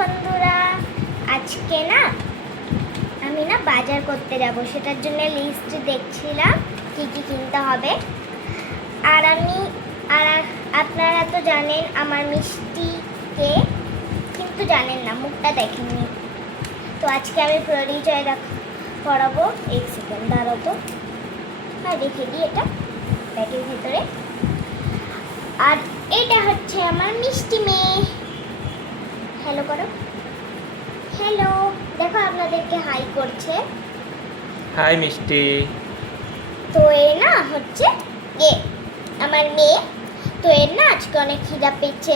বন্ধুরা, আজকে না আমি বাজার করতে যাব, সেটার জন্য লিস্ট দেখছিলাম কি কি কিনতে হবে। আর আপনারা তো জানেন আমার মিষ্টিকে, কিন্তু জানেন না, মুখটা দেখেননি। তো আজকে আমি পরিচয় করাবো। এক সেকেন্ড দাঁড়াও তো, হ্যাঁ রেখে দিই এটা ব্যাগের ভিতরে। আর এটা হচ্ছে আমার মিষ্টি মেয়ে। হ্যালো করো, হ্যালো, দেখো আপনাদেরকে হাই করছে। হাই মিষ্টি। তো এ না হচ্ছে এ আমার মেয়ে। তো এর না আজকে অনেক খিদা পেয়েছে।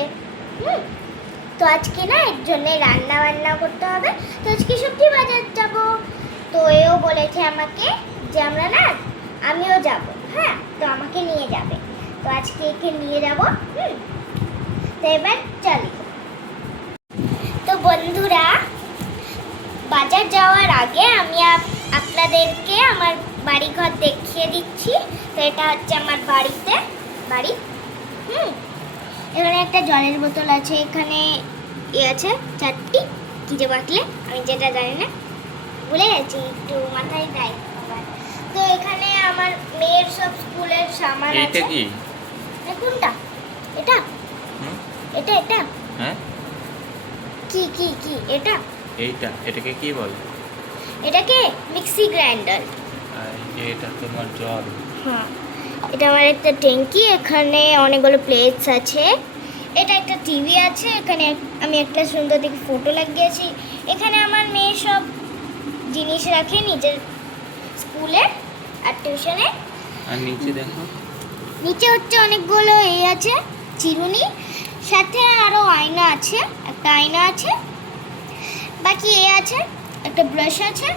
তো আজকে না এর জন্য রান্না বান্না করতে হবে। তো আজকে সবজি বাজার যাব। তো এও বলেছে আমাকে যে আমরা না আমিও যাব, হ্যাঁ, তো আমাকে নিয়ে যাবে। তো আজকে একে নিয়ে যাব। তো এবার চলি। তো বন্ধুরা, বাজার যাওয়ার আগে আমি আপনাদেরকে আমার বাড়িঘর দেখিয়ে দিচ্ছি। তো এটা হচ্ছে আমার বাড়ি। এখানে একটা জলের বোতল আছে, এখানে আছে 4টি কি যে বাটলে, আমি যেটা জানি না, ভুলে গেছি, একটু মাথায় দেয়। তো এখানে আমার মেয়ের সব স্কুলের সামান আছে। এটা কি? কোনটা? এটা এটা এটা হ্যাঁ, কি কি কি এটা? এটাকে কি বলে? এটাকে মিক্সি গ্রাইন্ডার। আর এটা তোমার জল। হ্যাঁ, এটা আমার একটা ট্যাঙ্কি। এখানে অনেকগুলো প্লেটস আছে। এটা একটা টিভি আছে। এখানে আমি একটা সুন্দর দেখে ফটো লাগিয়েছি। এখানে আমার মেয়ে সব জিনিস রাখে নিজের স্কুলে আর টিউশনে। আর নিচে দেখো, নিচে হচ্ছে অনেকগুলো আছে চিরুনি, সাথে আরও আয়না আছে, একটা আয়না আছে, বাকি আছে একটা ব্রাশ আছে,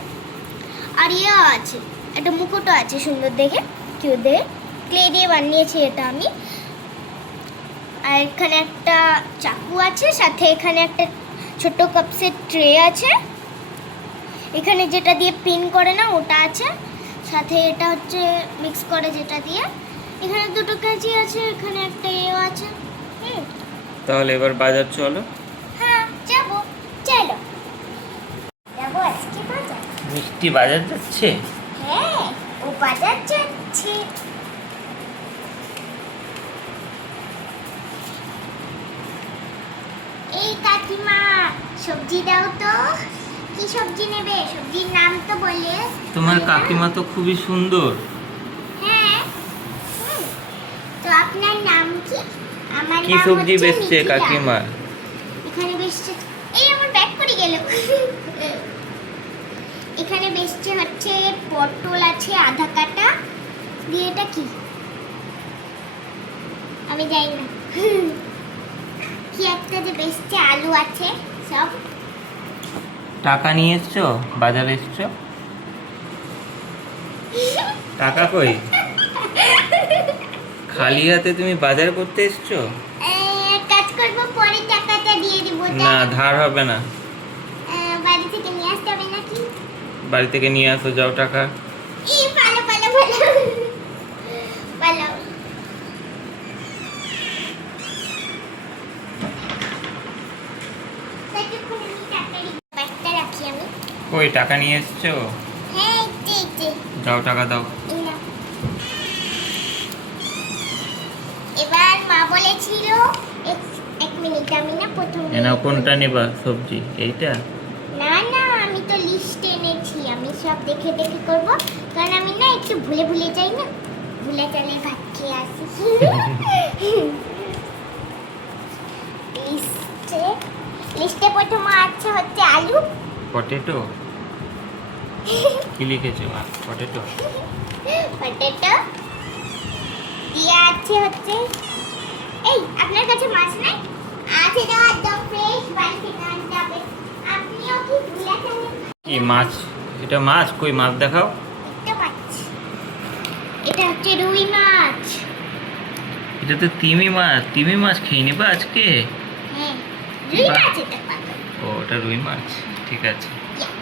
আর আছে একটা মুকুটও আছে সুন্দর দেখে, কেউ দেখে ক্লে দিয়ে বানিয়েছি এটা আমি। আর এখানে একটা চাকু আছে, সাথে এখানে একটা ছোট কাপসের ট্রে আছে। এখানে যেটা দিয়ে পিন করে না ওটা আছে, সাথে এটা হচ্ছে মিক্স করে যেটা দিয়ে। এখানে দুটো কাঁচি আছে, এখানে একটা আছে। তাহলে এবার বাজার চলো। হ্যাঁ যাবো, চলো যাবো আজকে বাজার। মিষ্টি বাজার যাচ্ছে? হ্যাঁ, ও বাজার যাচ্ছে। এই কাকিমা, সবজি দাও তো। কি সবজি নেবে? সবজির নাম তো বলে। তোমার কাকিমা তো খুবই সুন্দর। হ্যাঁ। তো আপনার নাম কি? আমার কি নাম সবজি হচ্ছে বেচছে মিথিলা। কাকিমা? এখানে বেচছে, এই আমার ব্যাগ পড়ে গেল। এখানে বেচছে হচ্ছে পটল আছে আধা কাটা দিয়ে। এটা কি আমি জানি না। কি একটা যে বেচছে, আলু আছে সব। টাকা নিয়ে এসছো? বাজারে এসছো? টাকা কই? খালি হাতে তুমি বাজার করতে এসছো? কাজ করবো, পরে টাকাটা দিয়ে দিব। না, ধার হবে না। বাড়ি থেকে নিয়ে আসতে হবে নাকি? বাড়ি থেকে নিয়ে আসো, যাও টাকা। পালো পালো পালো পালো। ব্যাগটা রাখি আমি। কই টাকা নিয়ে এসছো? হ্যাঁ, যাও টাকা দাও। এবার মা বলেছিল, এক মিনিট, আমি না প্রথম কোনটা নেবা সবজি? এইটা? না না, আমি তো লিস্ট এনেছি, আমি সব দেখে দেখে করব, কারণ আমি না একটু ভুলে যাই না, ভুলে গেলে ভাত খেয়ে আসি। লিস্টে প্রথম আছে হচ্ছে আলু। পটেটো? কি লিখেছো? পটেটো দিয়ে আছে হচ্ছে, এই আপনার কাছে মাছ নাই? আছে তো, একদম ফ্রেশ, বাড়ি থেকে আনতে হবে। আপনিও কি ভুলে গেলেন? কি মাছ? এটা মাছ? কই মাছ দেখাও। একটা মাছ, এটা হচ্ছে রুই মাছ। এটা তো তিমি মাছ খেয়ে নিবা আজকে? হ্যাঁ, রুই বাহ। মাছ এটা পাতা। ও, ওটা রুই মাছ, ঠিক আছে। Yeah.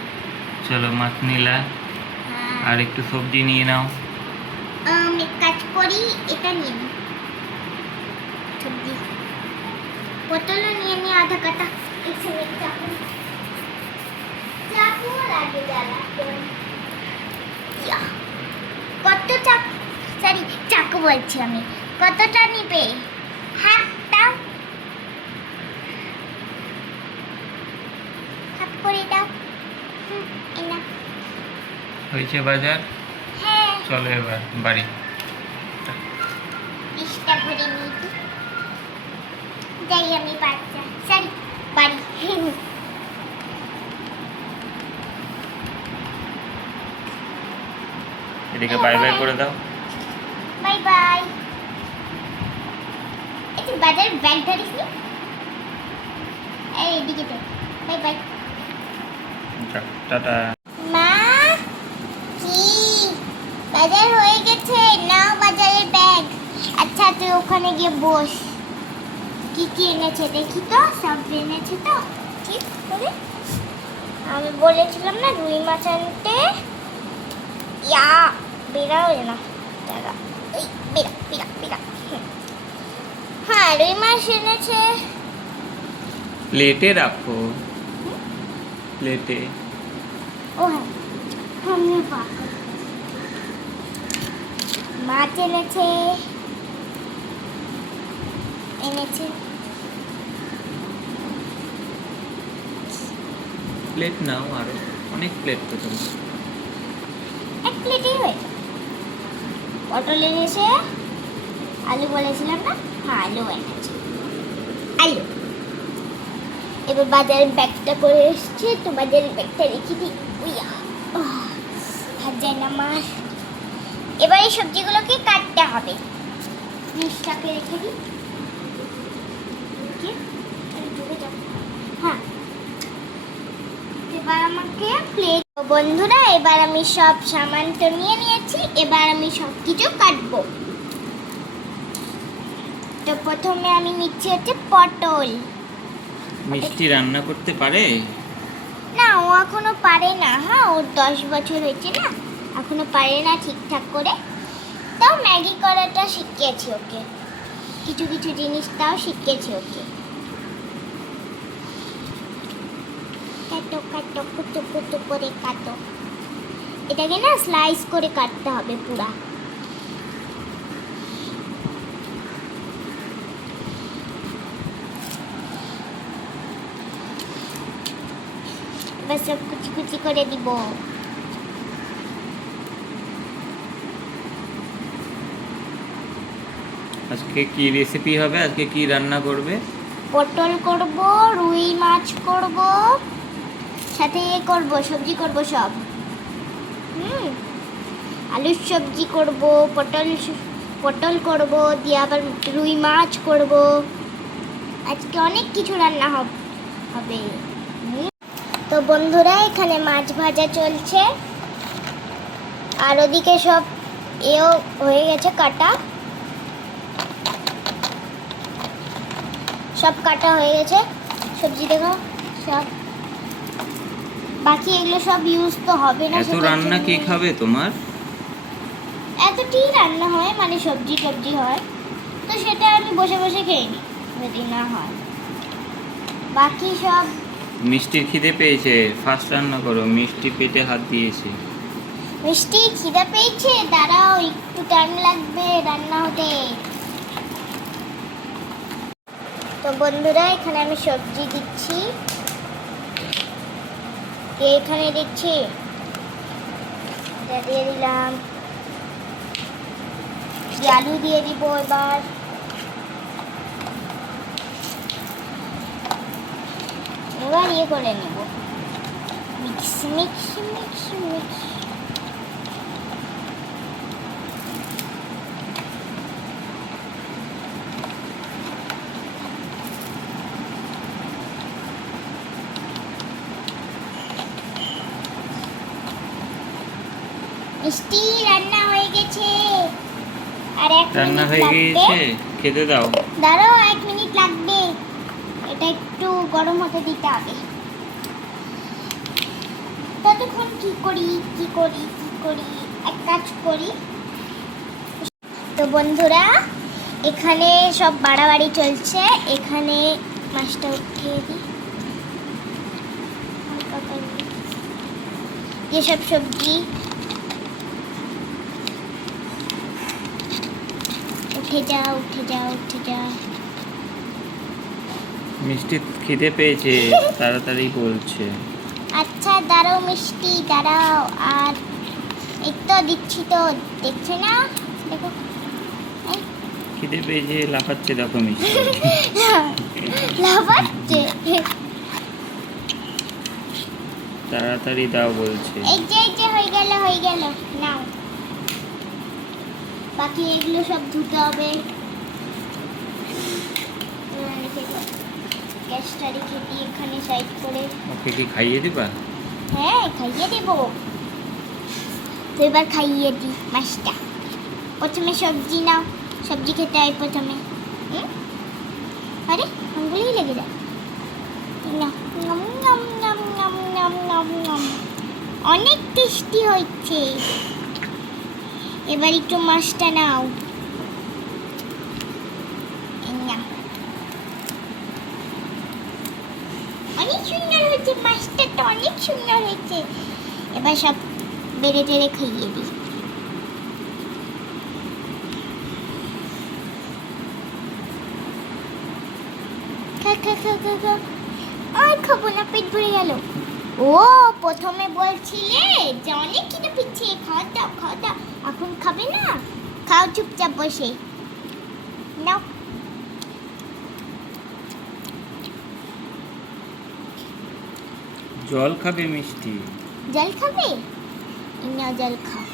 চলো মাছ নিলা, আর একটু সবজি নিয়ে নাও। এক কাজ করি, এটা নিয়ে নিই, সবজি। পটলও নিয়ে নিই আধা কাটা। এখানে চাকু চাকু লাগে জ্বালাতে। ইয়া, কত চাকু, সরি চাকু বলছি আমি। কতটা নিবে? হাফ দাও, হাফ করে দাও। এই নাও। হয়েছে বাজার, হ্যাঁ, চলো এবার বাড়ি। 20টা ভরে নিই তো। যাই আমি বাচ্চা, সরি বাড়ি। এদিকে বাই বাই করে দাও। Bye bye. এই যে বাজার ব্যাগ ধরিস নি, এই এদিকে দে। Bye bye. যাও, টাটা। মা, কি বাজার হয়ে গেছে, নাও বাজারের ব্যাগ। আচ্ছা তুই ওখানে গিয়ে বস। কি কি এনেছে দেখি তো, সব এনেছে তো ঠিক করে। আমি বলেছিলাম না রুই মাছ আনতে। ইয়া, বেরাও না, দাঁড়া। এই বেরা বেরা বেরা। হ্যাঁ, রুই মাছ এনেছে। প্লেটে রাখো, প্লেটে। ও হ্যাঁ, আমি পাগল। মাছ এনেছে, এনেছে। প্লেট নাও, আরো অনেক প্লেট তো তোমার। এক প্লেটেই হয়ে যাবে। পটল এনেছে, আলু বলেছিলাম না, হ্যাঁ আলু এনেছে, আলু। এবার বাজারের ব্যাগটা করে এসছে, তো বাজারের ব্যাগটা রেখে দিই। উইয়া, হাত যায় না আমার। এবার এই সবজিগুলোকে কাটতে হবে। জিনিসটাকে রেখে দিই। কি? আমি ডুবে যাবো। হ্যাঁ, এবার আমাকে প্লেট। বন্ধুরা, এবার আমি সব সামান তো নিয়ে নিয়েছি, এবার আমি সব কিছু কাটবো। তো প্রথমে আমি নিচ্ছি হচ্ছে পটল। মিষ্টি রান্না করতে পারে? না, ও এখনো পারে না। হ্যাঁ, ওর 10 বছর হয়েছে না, এখনো পারে না ঠিকঠাক করে। তাও ম্যাগি করাটা শিখিয়েছি ওকে, কিছু কিছু জিনিস তাও শিখিয়েছি ওকে। কাটো কাটো, কুচু কুচু করে কাটো। এটাকে না স্লাইস করে কাটতে হবে পুরা। এবার সব কুচি কুচি করে দিব। আজকে কি রেসিপি হবে? আজকে কি রান্না করবে? পটল করব, রুই মাছ করব, সাথে করব সবজি করব সব। আলুর সবজি করব, পটল করব, দিয়ে আবার রুই মাছ করব। আজকে অনেক কিছু রান্না হবে। তো বন্ধুরা, এখানে মাছ ভাজা চলছে, আর ওদিকে সব এও হয়ে গেছে কাটা, সব কাটা হয়ে গেছে। সবজি দেখো সব বাকি, এগুলো সব ইউজ তো হবে না। এত রান্না কে খাবে তোমার? এতটি রান্না হয়, মানে সবজি টবজি হয়, তো সেটা আমি বসে বসে খেয়ে নিই যদি না হয়। বাকি সব মিষ্টির খিদে পেয়েছে, ফার্স্ট রান্না করো। মিষ্টি পেটে হাত দিয়েছে। মিষ্টি খিদে পেয়েছে, দাঁড়াও একটু টাইম লাগবে রান্না হতে। তো বন্ধুরা, এখানে আমি সবজি দিচ্ছি, এখানে দিচ্ছি, এটা দিয়ে দিলাম, আলু দিয়ে দিব। এবার ইয়ে করে নেব, মিক্স মিক্স মিক্স মিক্স। মিষ্টি রান্না হয়ে গেছে, আর 1 রান্না মিনিট হয়ে লাগবে। গিয়েছে, খেতে দাও। দাঁড়াও, 1 মিনিট লাগবে, এটা একটু গরম হতে দিতে হবে। ততক্ষণ কি করি এক কাজ করি। তো বন্ধুরা, এখানে সব বাড়াবাড়ি চলছে। এখানে মাছটা উঠিয়ে দিই। যেসব সবজি। উঠে যা উঠে যা উঠে যা। মিষ্টি খিদে পেয়েছে, তাড়াতাড়ি বলছে। আচ্ছা দাঁড়াও মিষ্টি দাঁড়াও, আর এই তো দিচ্ছি তো, দেখছে না? দেখো এই খিদে পেয়েছে, লাফাচ্ছে দেখো মিষ্টি। লাফাচ্ছে। তাড়াতাড়ি দাও বলছে। এই যে হয়ে গেল নাও। বাকি এগুলো সব ধুতে হবে। গ্যাসটা রেখে দিই এখানে সাইড করে। ওকে কি খাইয়ে দিবা? হ্যাঁ খাইয়ে দেবো। তো এবার খাইয়ে দিই মাছটা। প্রথমে সবজি নাও, সবজি খেতে হয় প্রথমে। আরে আঙ্গুলেই লেগে যায়। নাও, নম নম নম নম নম নম নম। অনেক টেস্টি হয়েছে। এবার একটু মাছটা নাও। এই নাও। অনেক সুন্দর হয়েছে, মাছটা তো অনেক সুন্দর হয়েছে। এবার সব বেড়ে টেড়ে খাইয়ে দিই। খা খা খা খা খা। আর খাবো না, পেট ভরে গেল। ও প্রথমে বলছিলে যে অনেক খিদে পেয়েছে, খাওয়া দাও। এখন খাবে না? খাও চুপচাপ বসে। নাও। জল খাবে মিষ্টি? জল খাবে? নাও জল খাও।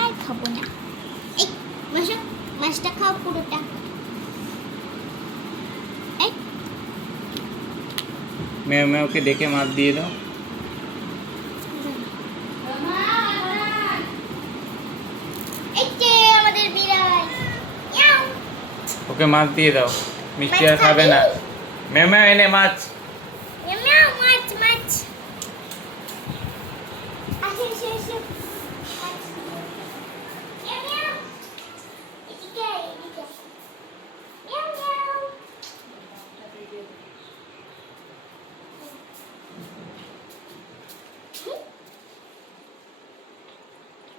আর খাবো না। এই বসো, মাছটা খাও পুরোটা। এই মেয়েকে দেখে মাছ দিয়ে দাও। এই যে আমাদের বিড়াল। ইয়াও। ওকে মাছ দিয়ে দাও, মিষ্টি আর মাছ খাবে না। খাবি? মেয়ে এনে মাছ। ইয়াও, মাছ। আসো। মাছ। ইয়াও। এদিকে। ইয়াও।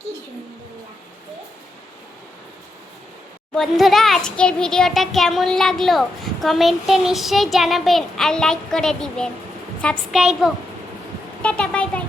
কি সুন্দর লাগছে। বন্ধুরা আজকের ভিডিওটা কেমন লাগলো কমেন্টে নিশ্চয়ই জানাবেন, আর লাইক করে দিবেন, সাবস্ক্রাইবও। Tata bye bye.